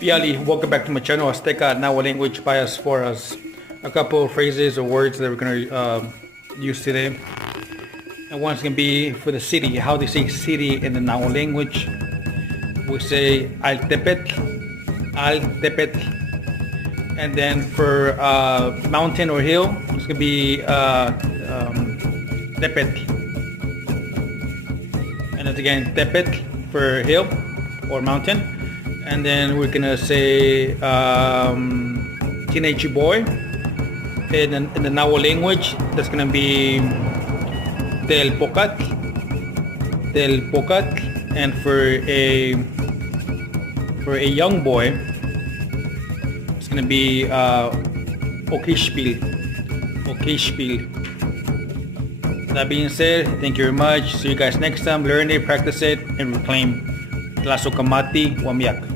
Piali, welcome back to my channel. Aztec now a language bias for us. A couple of phrases or words that we're going to use today. And one's going to be for the city, how they say city in the Nahua language. We say Tepetl, Tepetl. And then for mountain or hill, it's going to be Tepetl. And then again, Tepetl for hill or mountain. And then we're gonna say teenage boy in the Nahua language. That's gonna be Telpocatl, Telpocatl. And for a young boy, it's gonna be oquichpil, oquichpil. That being said, thank you very much. See you guys next time. Learn it, practice it, and reclaim. Tlasokamati Wamiak.